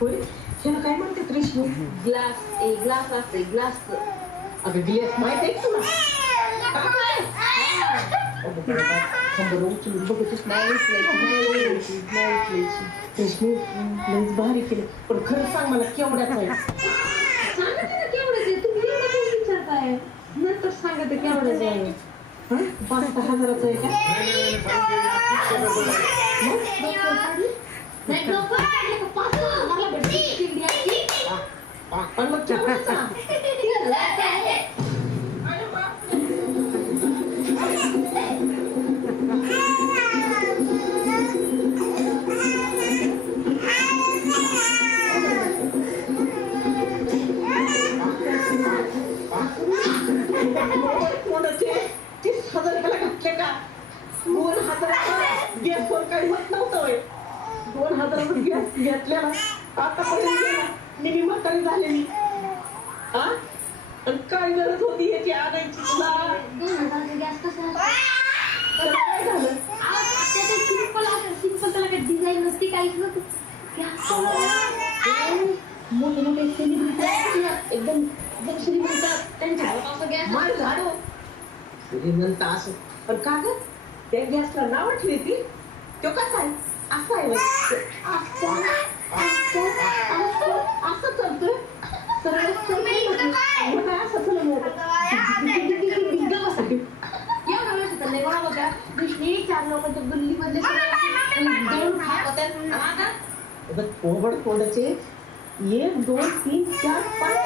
होय ह्याला काय म्हणतात रेशमी? ग्लास असते ग्लास. अगं ग्लास माहित आहे तुला? उचलून बघतच नाही रेशमी लईच भारी केलं. पण खरं सांग मला केवढ्याच आहे? केवढ्याच आहे तुम्ही एवढं कोण विचारताय? नंतर सांगत केवढ्याच आहे. 5-6 हजाराचं आहे का? पण मग केवढ्याचा? कोणाचे 30,000 घातले का? 2,000 गॅसवर काही होत नव्हतं. 2,000 गॅस घेतलेला आतापर्यंत गेला. मी म्हातारी झालेली. आणि काय गरज होती याची आणायची तुला? 2,000 गॅस कसा काय झालं? सिंपल त्याला काही डिझाईन नसती काहीच नसतं. मोठे सेलिब्रिटी एकदम श्रीमंत त्यांच्या असं गॅस झाडू श्रीमंत असं. पण का ग त्या गॅसला नाव ठेवली ती? तो कसा आहे? असं आहे असं चालतोय सरळ असं चलत एवढा वेळ होता लय गोळा होत्या. कृष्णी 4 लोकांच्या गल्लीमधले कोबड कोंडाचे 1 2 3 4 5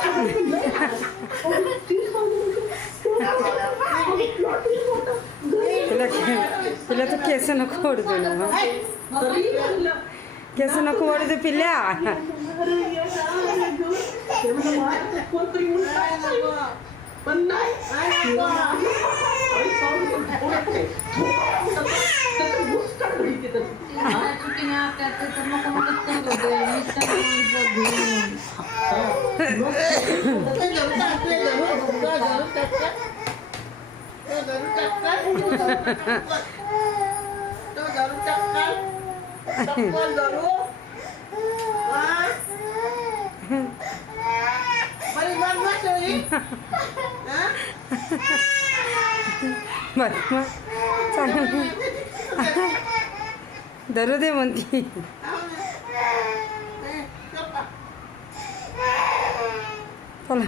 तुला तर केस नको ओढतो ना. केस नको ओढतो पिल्या. पण नाही चांगलं धरू दे म्हणती. चला